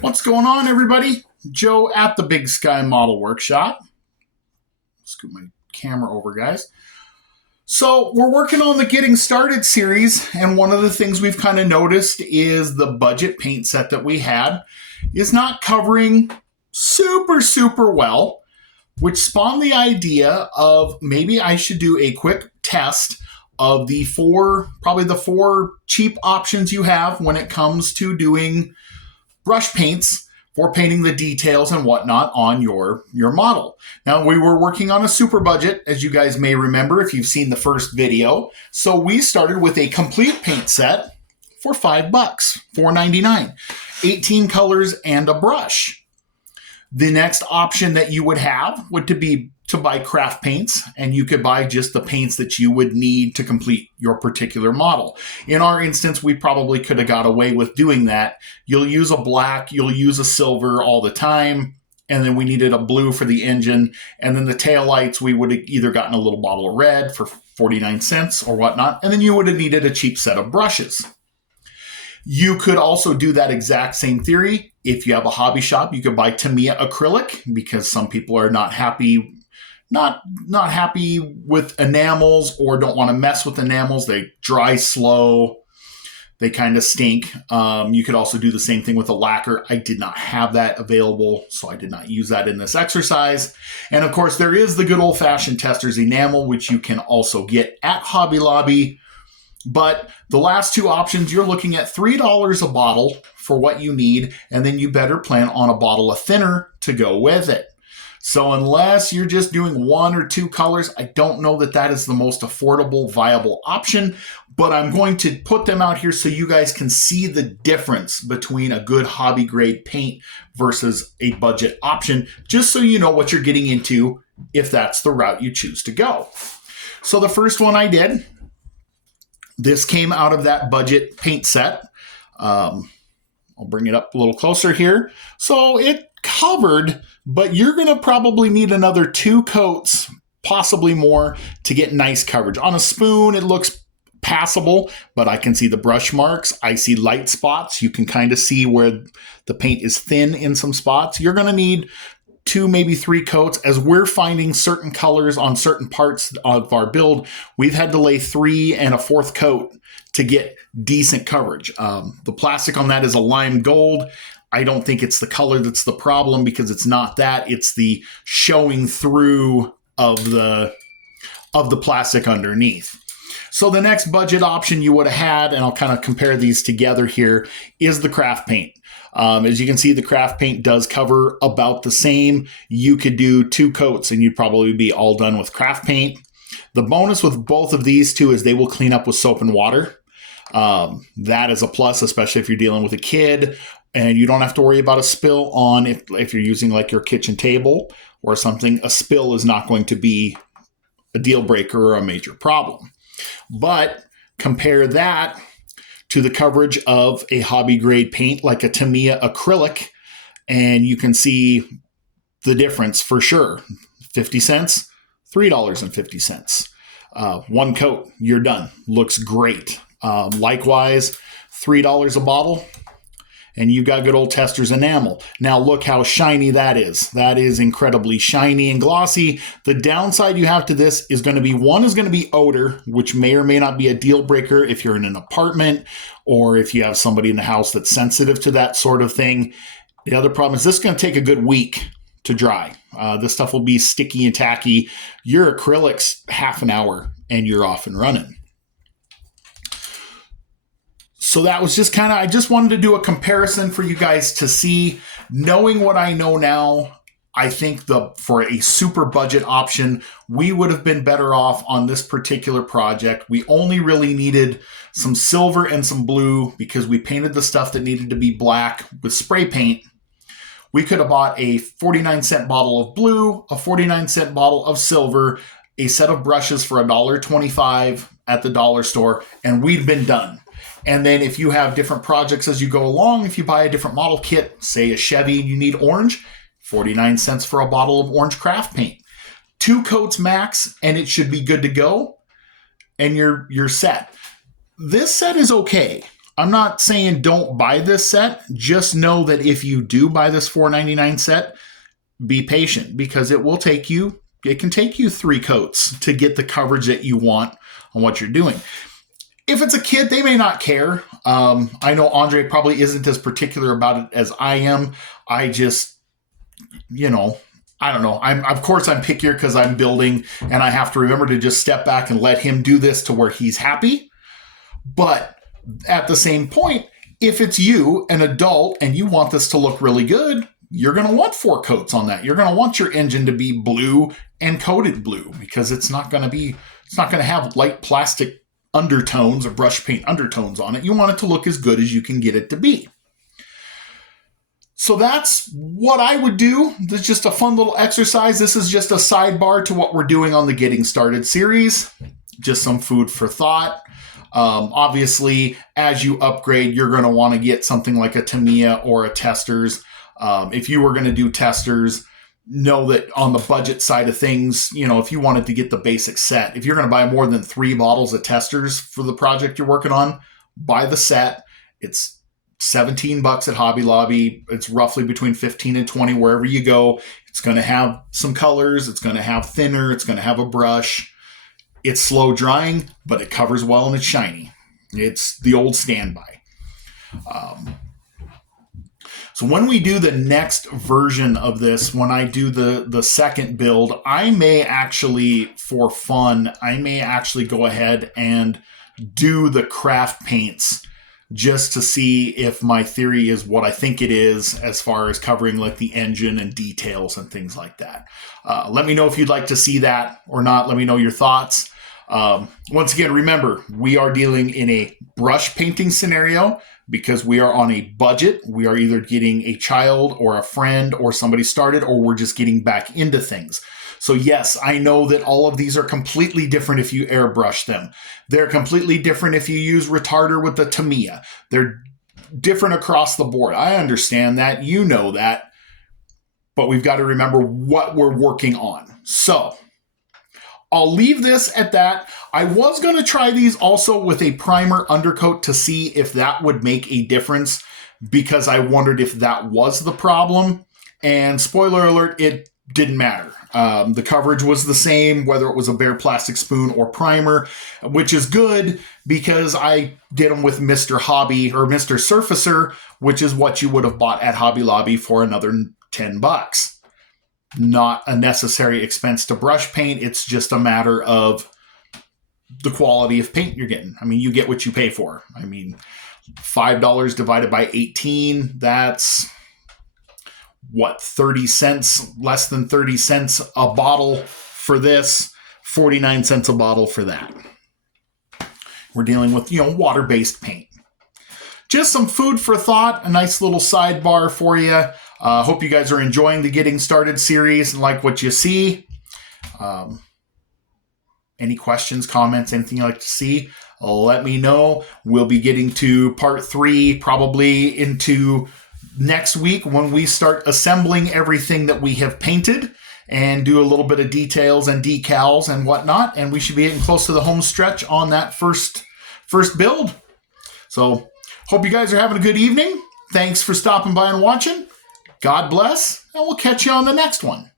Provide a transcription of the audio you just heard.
What's going on, everybody? Joe at the Big Sky Model Workshop. Scoot my camera over, guys. So we're working on the Getting Started series, and one of the things we've kind of noticed is the budget paint set that we had is not covering super well, which spawned the idea of maybe I should do a quick test of probably the four cheap options you have when it comes to doing brush paints for painting the details and whatnot on your model. Now, we were working on a super budget, as you guys may remember if you've seen the first video. So we started with a complete paint set for $5, $4.99, 18 colors and a brush. The next option that you would have would be to buy craft paints, and you could buy just the paints that you would need to complete your particular model. In our instance, we probably could have got away with doing that. You'll use a black, you'll use a silver all the time, and then we needed a blue for the engine, and then the taillights, we would have either gotten a little bottle of red for 49 cents or whatnot, and then you would have needed a cheap set of brushes. You could also do that exact same theory. If you have a hobby shop, you could buy Tamiya acrylic, because some people are not happy with enamels or don't want to mess with enamels. They dry slow. They kind of stink. You could also do the same thing with a lacquer. I did not have that available, so I did not use that in this exercise. And of course, there is the good old-fashioned Testors enamel, which you can also get at Hobby Lobby. But the last two options, you're looking at $3 a bottle for what you need, and then you better plan on a bottle of thinner to go with it. So unless you're just doing one or two colors, I don't know that that is the most affordable, viable option, but I'm going to put them out here so you guys can see the difference between a good hobby grade paint versus a budget option, just so you know what you're getting into if that's the route you choose to go. So the first one I did, this came out of that budget paint set. I'll bring it up a little closer here. So it covered, but you're going to probably need another 2 coats, possibly more, to get nice coverage. On a spoon, it looks passable, but I can see the brush marks. I see light spots. You can kind of see where the paint is thin in some spots. You're going to need 2, maybe 3 coats. As we're finding certain colors on certain parts of our build, we've had to lay 3 and a 4th coat to get decent coverage. The plastic on that is a lime gold. I don't think it's the color that's the problem, because it's not that. It's the showing through of the plastic underneath. So the next budget option you would have had, and I'll kind of compare these together here, is the craft paint. As you can see, the craft paint does cover about the same. You could do 2 coats and you'd probably be all done with craft paint. The bonus with both of these two is they will clean up with soap and water. That is a plus, especially if you're dealing with a kid, and you don't have to worry about a spill on if you're using like your kitchen table or something. A spill is not going to be a deal breaker or a major problem. But compare that to the coverage of a hobby grade paint like a Tamiya acrylic, and you can see the difference for sure. 50 cents, $3.50. 1 coat, you're done. Looks great. Likewise, $3 a bottle, and you got good old Testors enamel. Now look how shiny that is. That is incredibly shiny and glossy. The downside you have to this is going to be odor, which may or may not be a deal breaker if you're in an apartment or if you have somebody in the house that's sensitive to that sort of thing. The other problem is this is going to take a good week to dry. This stuff will be sticky and tacky. Your acrylics, half an hour and you're off and running. So that was just I just wanted to do a comparison for you guys to see. Knowing what I know now, I think for a super budget option, we would have been better off on this particular project. We only really needed some silver and some blue because we painted the stuff that needed to be black with spray paint. We could have bought a 49-cent bottle of blue, a 49-cent bottle of silver, a set of brushes for $1.25 at the dollar store, and we'd been done. And then if you have different projects as you go along, if you buy a different model kit, say a Chevy and you need orange, 49 cents for a bottle of orange craft paint. 2 coats max, and it should be good to go, and you're set. This set is okay. I'm not saying don't buy this set. Just know that if you do buy this $4.99 set, be patient, because it can take you 3 coats to get the coverage that you want on what you're doing. If it's a kid, they may not care. I know Andre probably isn't as particular about it as I am. I just, I don't know. Of course I'm pickier because I'm building, and I have to remember to just step back and let him do this to where he's happy. But at the same point, if it's you, an adult, and you want this to look really good, you're going to want 4 coats on that. You're going to want your engine to be blue and coated blue, because it's not going to have light plastic undertones or brush paint undertones on it. You want it to look as good as you can get it to be. So that's what I would do. This is just a fun little exercise. This is just a sidebar to what we're doing on the Getting Started series. Just some food for thought. Obviously, as you upgrade, you're going to want to get something like a Tamiya or a Testors. If you were going to do Testors, know that on the budget side of things, if you wanted to get the basic set, if you're going to buy more than 3 bottles of Testors for the project you're working on, buy the set. It's $17 at Hobby Lobby. It's roughly between 15 and 20 wherever you go. It's going to have some colors. It's going to have thinner. It's going to have a brush. It's slow drying, but it covers well and it's shiny. It's the old standby. So when we do the next version of this, when I do the second build, I may actually, for fun, go ahead and do the craft paints just to see if my theory is what I think it is as far as covering like the engine and details and things like that. Let me know if you'd like to see that or not. Let me know your thoughts. Once again, remember, we are dealing in a brush painting scenario because we are on a budget. We are either getting a child or a friend or somebody started, or we're just getting back into things. So yes, I know that all of these are completely different if you airbrush them. They're completely different if you use retarder with the Tamiya. They're different across the board. I understand that. You know that. But we've got to remember what we're working on. So I'll leave this at that. I was going to try these also with a primer undercoat to see if that would make a difference, because I wondered if that was the problem. And spoiler alert, it didn't matter. The coverage was the same, whether it was a bare plastic spoon or primer, which is good because I did them with Mr. Hobby or Mr. Surfacer, which is what you would have bought at Hobby Lobby for another $10. Not a necessary expense to brush paint. It's just a matter of the quality of paint you're getting. I mean, you get what you pay for. I mean, $5 divided by 18, that's what, 30 cents, less than 30 cents a bottle for this, 49 cents a bottle for that. We're dealing with, water-based paint. Just some food for thought, a nice little sidebar for you. Hope you guys are enjoying the Getting Started series and like what you see. Any questions, comments, anything you'd like to see, let me know. We'll be getting to part 3 probably into next week when we start assembling everything that we have painted and do a little bit of details and decals and whatnot. And we should be getting close to the home stretch on that first build. So hope you guys are having a good evening. Thanks for stopping by and watching. God bless, and we'll catch you on the next one.